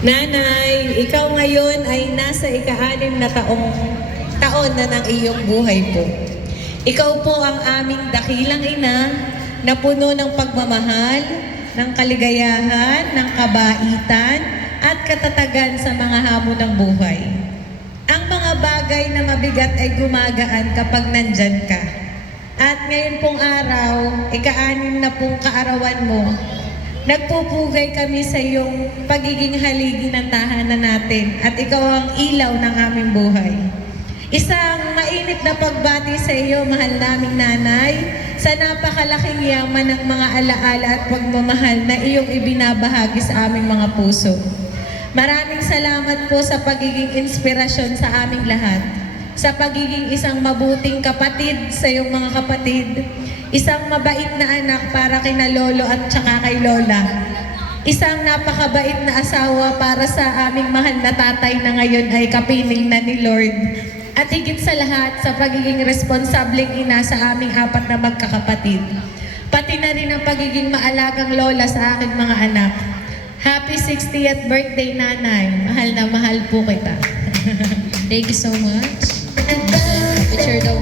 Nanay, ikaw ngayon ay nasa ika-6 na taon na ng iyong buhay po. Ikaw po ang aming dakilang ina na puno ng pagmamahal, ng kaligayahan, ng kabaitan, at katatagan sa mga hamon ng buhay. Ang mga bagay na mabigat ay gumagaan kapag nandyan ka. At ngayon pong araw, ika-6 na pong kaarawan mo, nagpupugay kami sa iyong pagiging haligi ng tahanan natin at ikaw ang ilaw ng aming buhay. Isang mainit na pagbati sa iyo, mahal naming nanay, sa napakalaking yaman ng mga alaala at pagmamahal na iyong ibinabahagi sa aming mga puso. Maraming salamat po sa pagiging inspirasyon sa aming lahat, sa pagiging isang mabuting kapatid sa iyong mga kapatid, isang mabait na anak para kina lolo at saka kay lola, isang napakabait na asawa para sa aming mahal na tatay na ngayon ay kapiling na ni Lord, at higit sa lahat sa pagiging responsableng ina sa aming 4 na magkakapatid, pati na rin ang pagiging maalagang lola sa aking mga anak. Happy 60th birthday, nanay. Mahal na mahal po kita. Thank you so much. Picture daw.